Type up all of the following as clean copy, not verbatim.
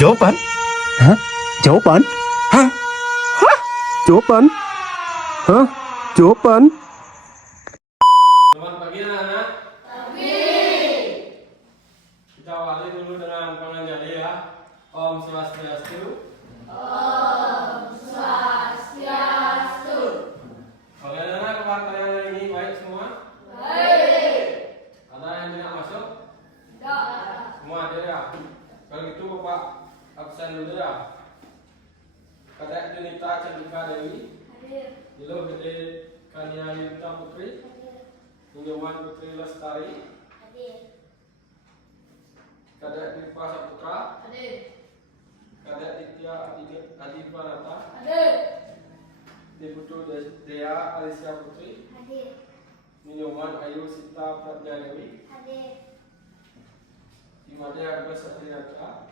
Jawaban? Hah? Jawaban? Hah? Jawaban? Hah? Jawaban? Selamat pagi anak-anak. Kita awali dulu dengan penganjali ya. Om Swastiastu. Oke anak-anak, kabar kalian hari ini baik semua? Ada yang tidak masuk? Semua ada ya? Kalau gitu Bapak absen dulu ya. Kadek Junita Chandika Dewi. Dilo Gede Kania Yunita Putri. Nyoman Putri Lestari. Kadek Diva Saputra. Kadek Ditya Adiparata. Diputu Dea Alicia Putri. Nyoman Ayu Sita Pratnya Dewi. Imade Agus Satriata.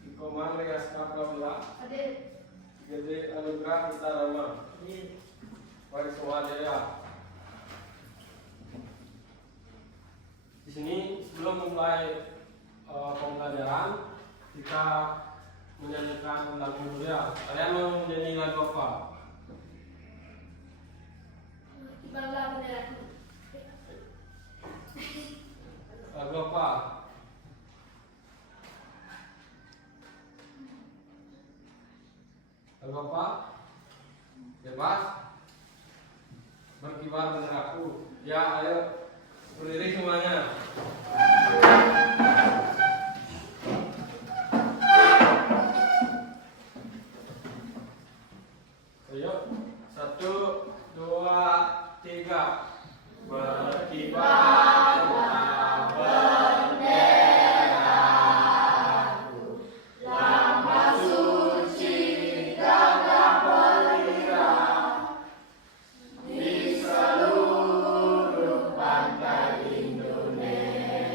Ikoman Reaska Pramila. Gede Anugrah Utarama. Baik semua ada ya. Di sini sebelum memulai pembelajaran kita menyanyikan lagu dulu ya. Kalian mau menyanyi lagu apa? Lagu apa? Lagu apa? Bebas? Berkibar benderaku. Ya, ayo berdiri semuanya. Ayo, 1, 2, 3. Berkibarlah benderaku, lambang suci gagah pelira di seluruh pantai Indonesia.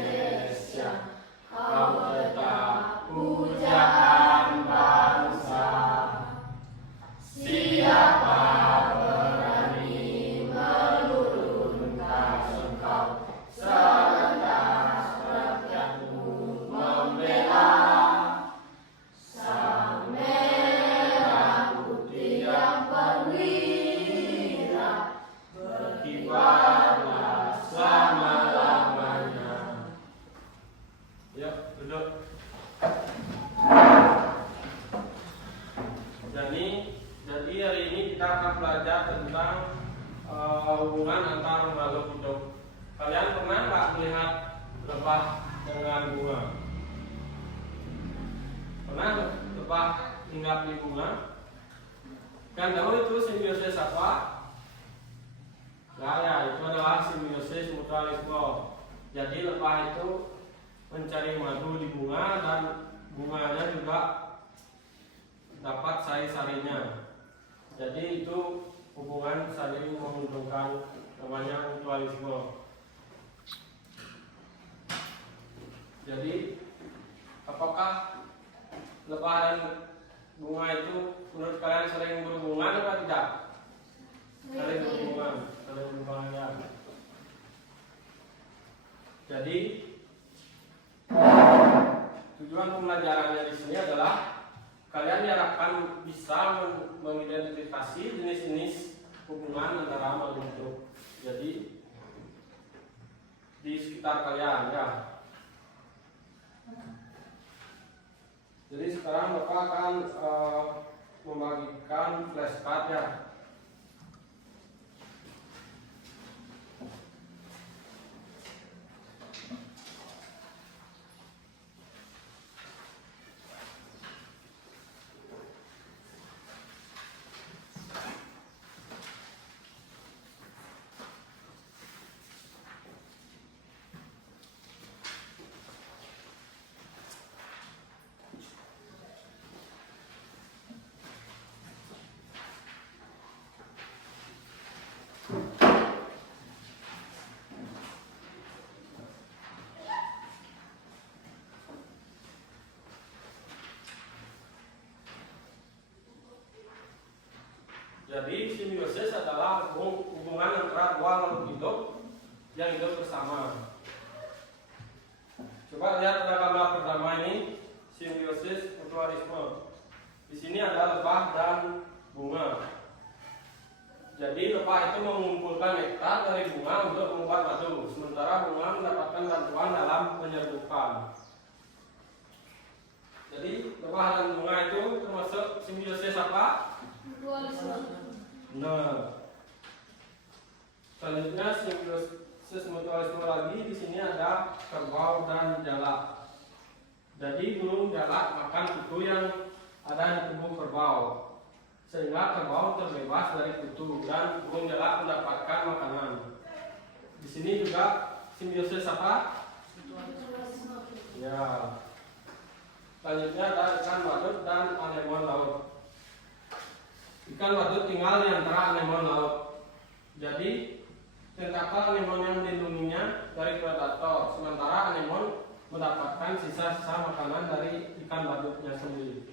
Kau tetap pujaan bangsa. Siapa berani menurunkan engkau, serentak rakyatmu membela. Sang merah putih yang perwira, berkibarlah selama-lamanya. Yuk, duduk. Jadi hari ini kita akan belajar tentang hubungan antar makhluk hidup. Kalian pernah nggak melihat lebah dengan bunga? Pernah lebah hinggap di bunga? Kan tahu itu simbiosis apa? Nah ya, itu adalah simbiosis mutualisme. Jadi lebah itu mencari madu di bunga dan bunganya juga dapat sari-sarinya. Jadi itu hubungan saling menguntungkan, namanya mutualisme. Jadi apakah lebah dan bunga itu menurut kalian sering berhubungan atau tidak? Saling berhubungan, saling berbahagia. Jadi tujuan pembelajarannya di sini adalah kalian diharapkan bisa mengidentifikasi jenis-jenis hubungan antara makhluk hidup. Jadi di sekitar kalian ya. Jadi sekarang Bapak akan membagikan flashcard ya. Jadi simbiosis adalah hubungan antara dua makhluk hidup yang hidup bersama. Coba lihat pada gambar pertama ini. Jadi lebah dan bunga itu termasuk simbiosis apa? Nah, selanjutnya simbiosis mutualisme lagi. Di sini ada kerbau dan jalak. Jadi burung jalak makan kutu yang ada di tubuh kerbau, sehingga kerbau terbebas dari kutu dan burung jalak mendapatkan makanan. Di sini juga simbiosis apa? Ya. Selanjutnya ada ikan badut dan anemon laut. Ikan badut tinggal di antara anemon laut. Jadi tentakel anemon yang melindunginya dari predator, sementara anemon mendapatkan sisa-sisa makanan dari ikan badutnya sendiri.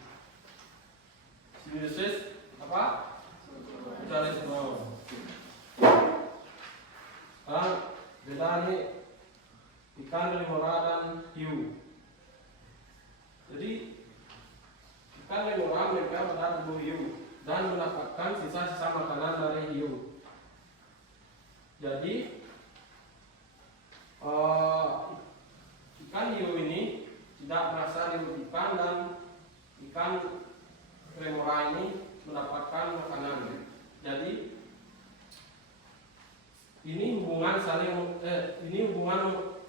Simbiosis apa? Mutualisme. Sekarang beda nih ikan lemora dan hiu. Jadi ikan lemora menempel pada tubuh hiu dan mendapatkan sisa-sisa makanan dari hiu. Jadi ikan hiu ini tidak merasa dirugikan dan ikan lemora ini mendapatkan makanan. Jadi ini hubungan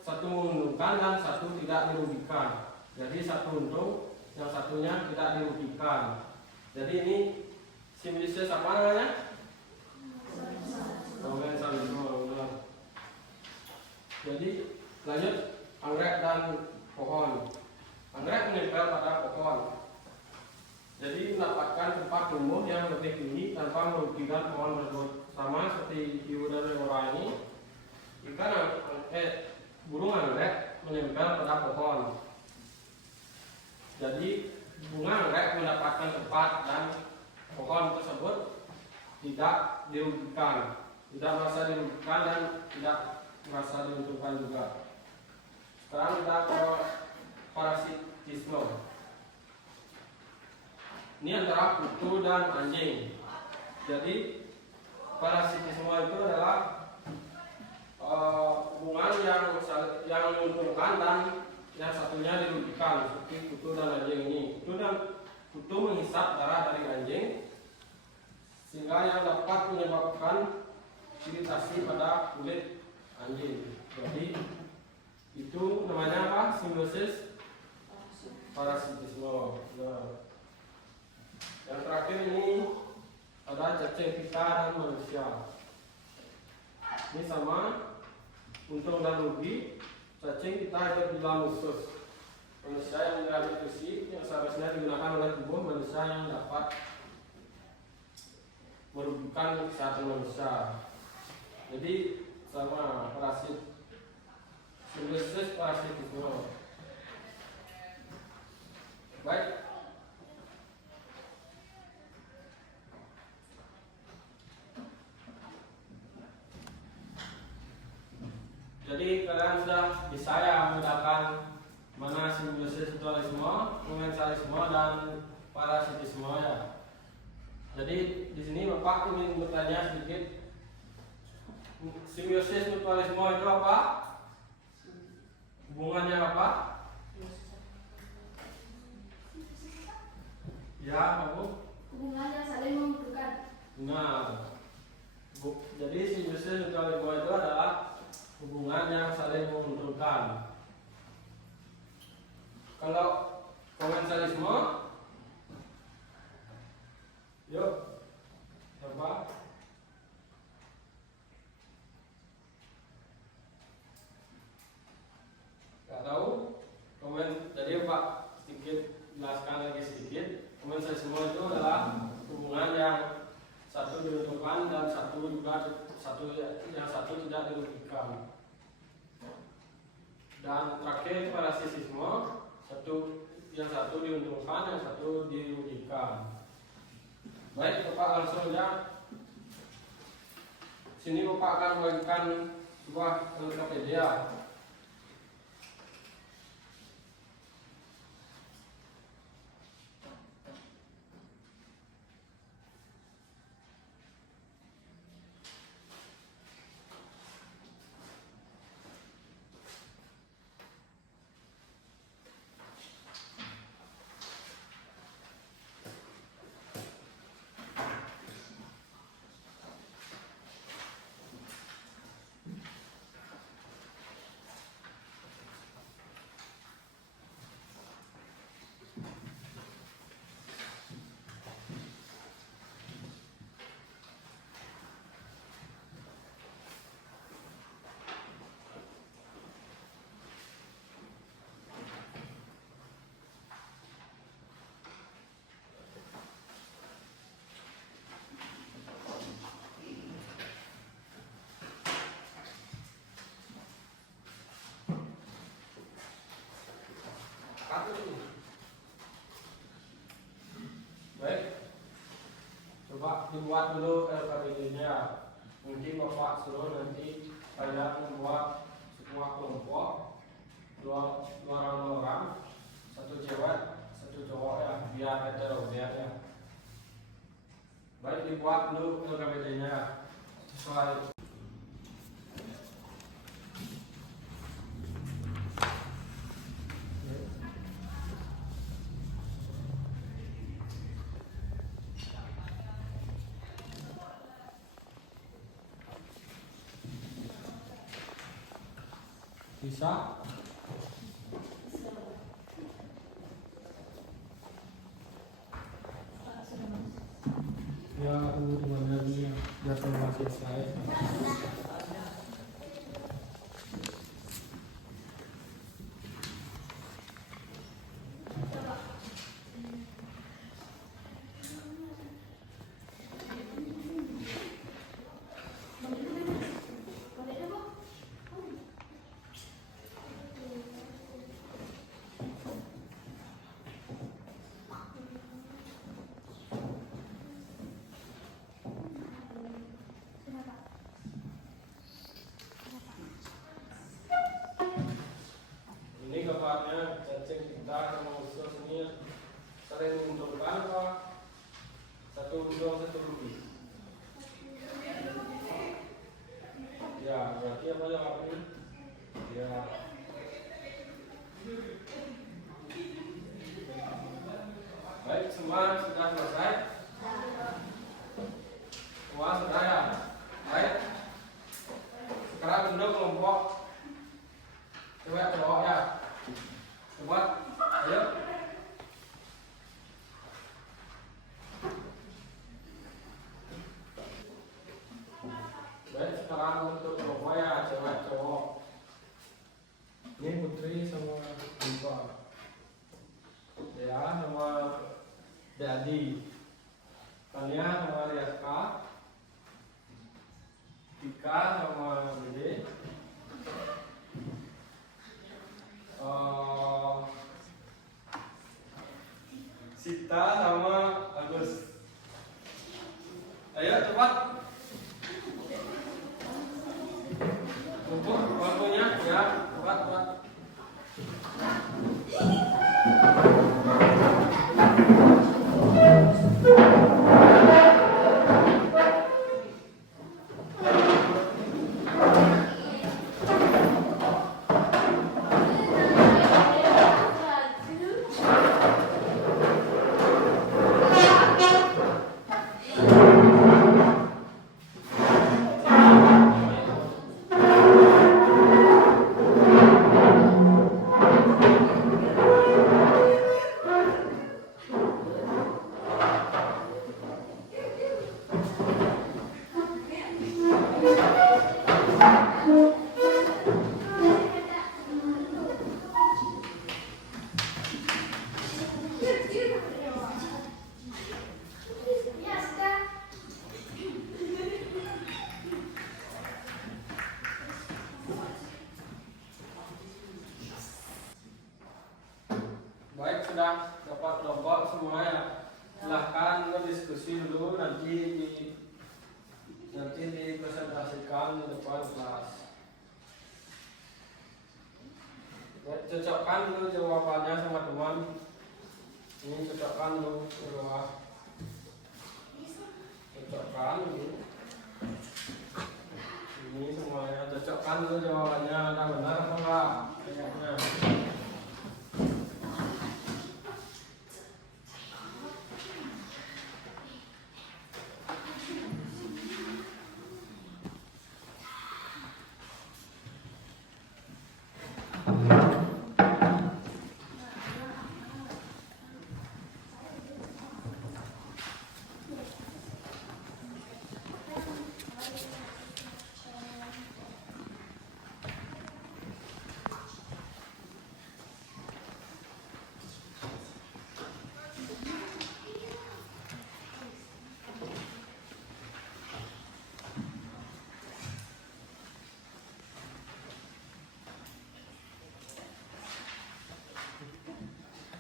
satu menguntungkan dan satu tidak dirugikan. Jadi satu untung, yang satunya tidak dirugikan. Jadi ini simbiosis apa namanya? Komensalisme. Jadi lanjut, anggrek dan pohon. Anggrek menempel pada pohon. Jadi mendapatkan tempat tumbuh yang lebih tinggi tanpa merugikan pohon tersebut. Sama seperti hiu dan lemora ini, burung anggrek menempel pada pohon. Jadi bunga anggrek mendapatkan tempat dan pohon tersebut tidak dirugikan, tidak merasa dirugikan dan tidak merasa diuntungkan juga. Sekarang kita ke parasitisme. Ini antara kutu dan anjing. Jadi parasitisme itu adalah hubungan yang menguntungkan dan yang satunya dirugikan, seperti kutu dan anjing ini. Kutu menghisap darah dari anjing, sehingga yang dapat menyebabkan iritasi pada kulit anjing. Jadi itu namanya apa? Simbiosis parasitisme. Nah, yang terakhir ini ada cacing pita dan manusia. Ini sama, untung dan rugi. Cacing kita hidup di dalam usus. Manusia yang mengalami nutrisi yang seharusnya digunakan oleh tubuh manusia yang dapat merugikan kesehatan manusia. Jadi sama parasit, simbiosis parasitisme. Baik. Jadi kalian sudah bisa ya membedakan mana simbiosis mutualisme, komensalisme dan parasitisme ya. Jadi di sini Bapak ingin bertanya sedikit, simbiosis mutualisme itu apa? Hubungannya apa? Ya, kamu? Hubungannya saling membutuhkan. Nah, jadi simbiosis mutualisme itu adalah hubungan yang saling menguntungkan. Kalau komensalisme, yuk, apa? Gak tahu? Jadi Pak sedikit jelaskan lagi sedikit. Komensalisme itu adalah hubungan yang satu diuntungkan dan satu tidak dirugikan. Dan terakhir parasitisme, yang satu diuntungkan, yang satu dirugikan. Baik, Bapak langsung aja. Sini Bapak akan membagikan sebuah Encyclopedia. Baik, coba dibuat dulu LKPD-nya. Mungkin Bapak suruh nanti kalian membuat sebuah kelompok dua orang, satu cewek, satu cowok ya, biar heterogen ya. Baik, dibuat dulu LKPD-nya sesuai. Bisa? Ya, tunggu di mana dia? Biar saya selesai. Ini gambarnya cacing kita sama usus ini saling menguntungkan apa? Satu untung satu rugi. Ya, berarti apa jawabnya? Ya. Baik, semua sudah selesai. Semua sudah ya. Baik. Sekarang duduk kelompok cewek cowok ya. Coba, ayo. Baik, sekarang untuk kelompok ya cewek cowok. Ini Putri sama Diva. Ya, sama Dadi. Tania sama Riaska. Tika sama Dede. Sita sama Agus. Ayo cepat. Kumpul waktunya ya, cepat. Baik, sudah dapat kelompok semua ya. Silahkan berdiskusi dulu, nanti dipresentasikan di depan kelas. Ya, cocokkan dulu jawabannya sama teman. Ini cocokkan dulu berdua. Cocokkan dulu. Ini semuanya cocokkan dulu jawabannya. Ada benar apa enggak? Kayaknya.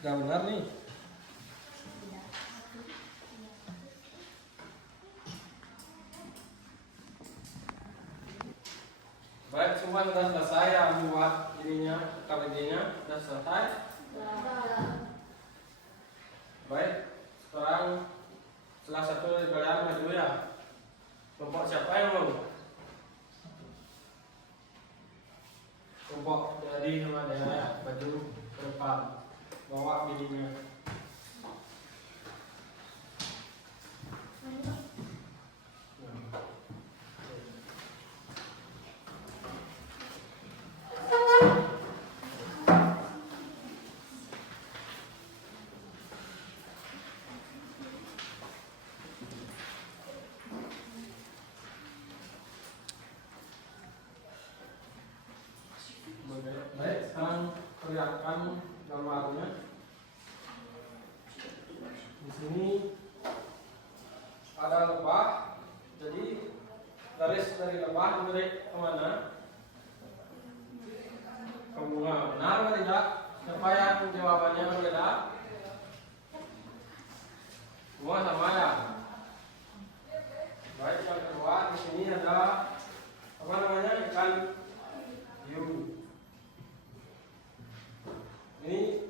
Gak benar nih. Baik, semua sudah selesai ya membuat ininya, KBG-nya sudah selesai. Baik, sekarang salah satu dari kalian maju ya. Kelompok siapa yang mau? Kelompok jadi sama dia maju ke depan, bawa bininya. Baik, sekarang perlihatkan gambarnya. Di sini ada lebah. Jadi garis dari lebah menarik kemana? Ke bunga. Benar atau tidak? Siapa yang jawabannya berbeda? Semua sama ya. Baik, yang kedua di sini ada apa namanya, ikan hiu. Ini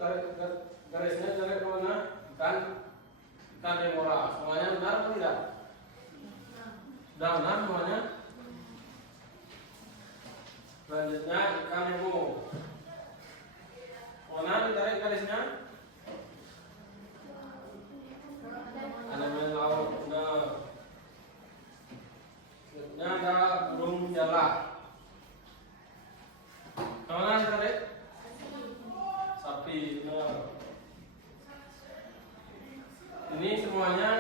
garisnya tarik ke mana? Ikan demora. Semuanya benar atau tidak? Sudah benar semuanya? Selanjutnya ikan nemo. Mana ditarik garisnya? Elemen laut. Benar. Selanjutnya ada burung jalak. Kemana ditarik? Sapi. Benar. Ini semuanya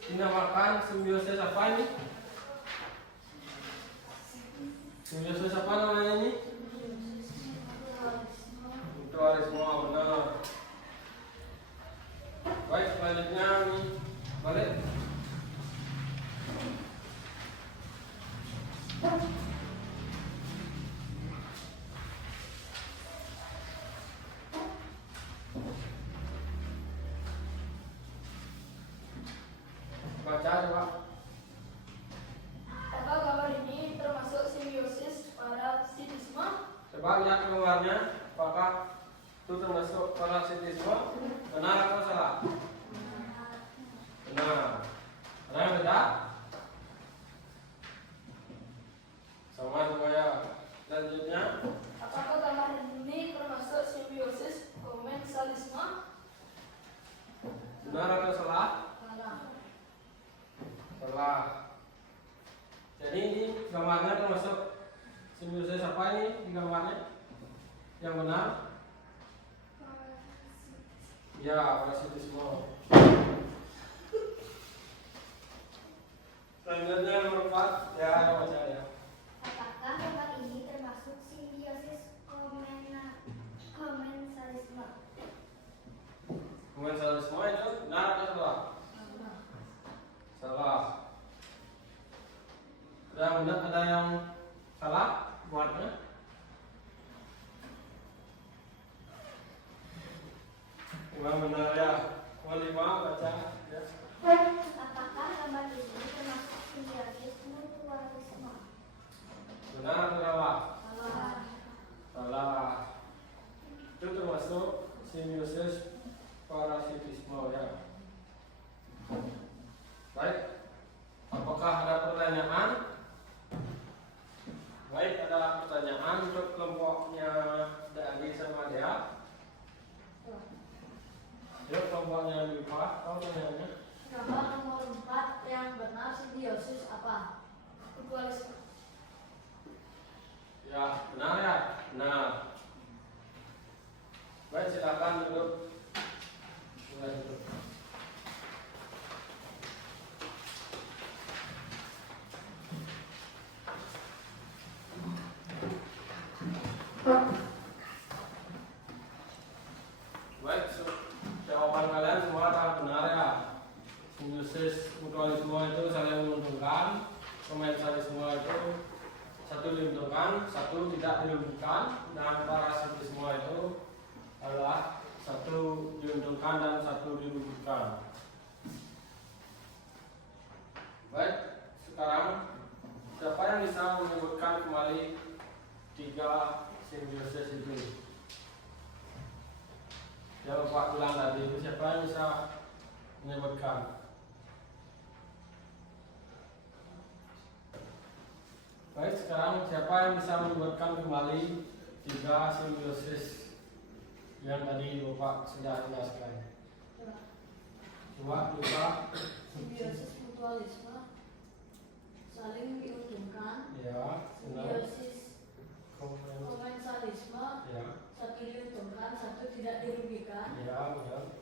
dinamakan simbiosis apa ini? Simbiosis apa namanya ini? Mutualisme. Benar. Baik, selanjutnya ini balik. Baca coba. Apakah gambar ini termasuk simbiosis parasitisme? Coba lihat keluarnya. Apakah itu termasuk parasitisme? Benar atau salah? Benar. Ada yang beda? Sama semuanya. Selanjutnya, Apakah gambar ini termasuk simbiosis komensalisme? benar atau salah? Salah. Jadi ini gambarnya termasuk simbiosis apa ini di gambarnya? Yang benar? Ya, parasitisme. Selanjutnya nomor 4, ya ada baca ya. Apakah gambar ini termasuk simbiosis komensalisme? Komensalisme itu benar atau salah? Salah. Ada yang salah buatnya? Memang benar ya. Nomor 5 baca ya. Apakah gambar ini termasuk simbiosis mutualisme? Benar atau salah? Salah. Salah. Itu termasuk simbiosis parasitisme ya. Baik. Apakah ada pertanyaan? Baik, ada pertanyaan untuk kelompoknya Dani sama Dea. Yuk, kelompoknya Lipa, tahu pertanyaannya? Gambar nomor 4 yang benar simbiosis apa? Mutualisme. Ya, benar ya? Benar. Baik, silakan duduk. Mulai duduk. Baik, jawaban kalian semua adalah benar ya. Simbiosis mutualisme itu saling menguntungkan, komensalisme itu satu diuntungkan, satu tidak dirugikan, dan parasitisme itu adalah satu diuntungkan dan satu dirugikan. Baik, sekarang siapa yang bisa menyebutkan kembali 3 simbiosis itu? Yang Bapak bilang tadi itu siapa yang bisa menyebutkan? Baik, sekarang siapa yang bisa menyebutkan kembali 3 simbiosis yang tadi Bapak sudah jelaskan? Coba Simbiosis mutualisme, saling diuntungkan. ya, benar. Simbiosis Kemudian, komensalisme, ya, satu diuntungkan, satu tidak dirugikan. ya, benar.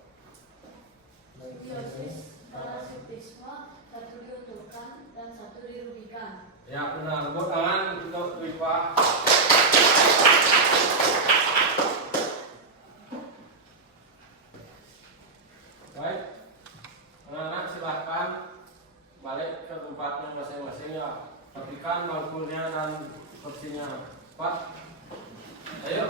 Dan Simbiosis parasitisme, satu diuntungkan dan satu dirugikan. ya, benar. Tepuk tangan untuk Wipa. Baik, anak-anak silahkan balik ke tempatnya masing-masing ya. Rapikan bangkunya dan kursinya. Pak, ayo.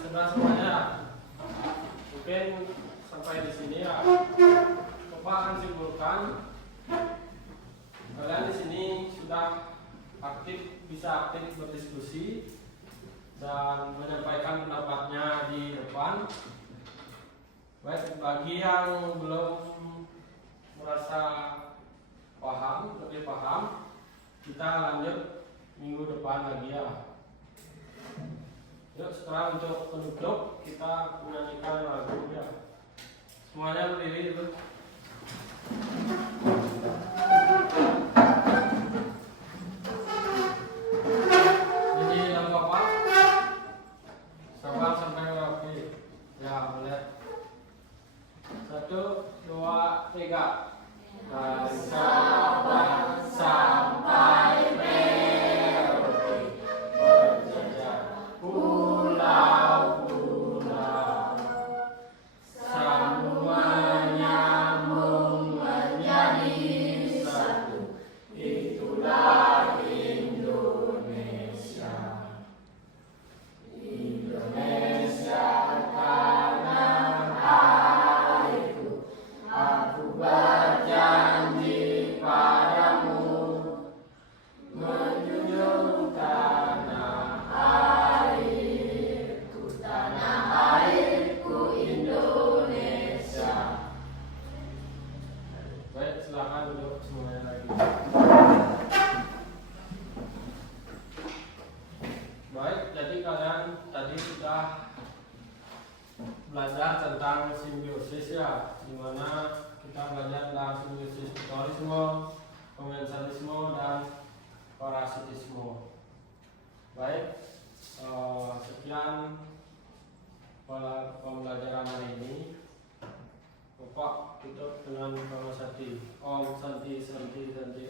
Sudah semuanya. Mungkin sampai di sini ya. Bapak akan simpulkan. Kalian di sini sudah bisa aktif berdiskusi dan menyampaikan pendapatnya di depan. Baik, bagi yang belum merasa lebih paham, kita lanjut minggu depan lagi ya. Yuk, sekarang untuk penutup kita menyanyikan lagu ya. Semuanya berdiri dulu. Jadi lagu apa? Sabar sampai Merauke. Ya, boleh. 1, 2, 3. Dan sabar sampai Merauke. Berjejak pulau-pulau, semua nyambung menjadi satu. Itulah Indonesia. Indonesia tanah airku. Aku berjanji padamu menjunjung tanah airku Indonesia. Baik, silakan duduk semuanya lagi. Baik, jadi kalian tadi sudah belajar tentang simbiosis ya, dimana kita belajar tentang simbiosis mutualisme, komensalisme, dan parasitisme. Baik, sekian pembelajaran hari ini. Bapak tutup dengan Om Santi Santi Santi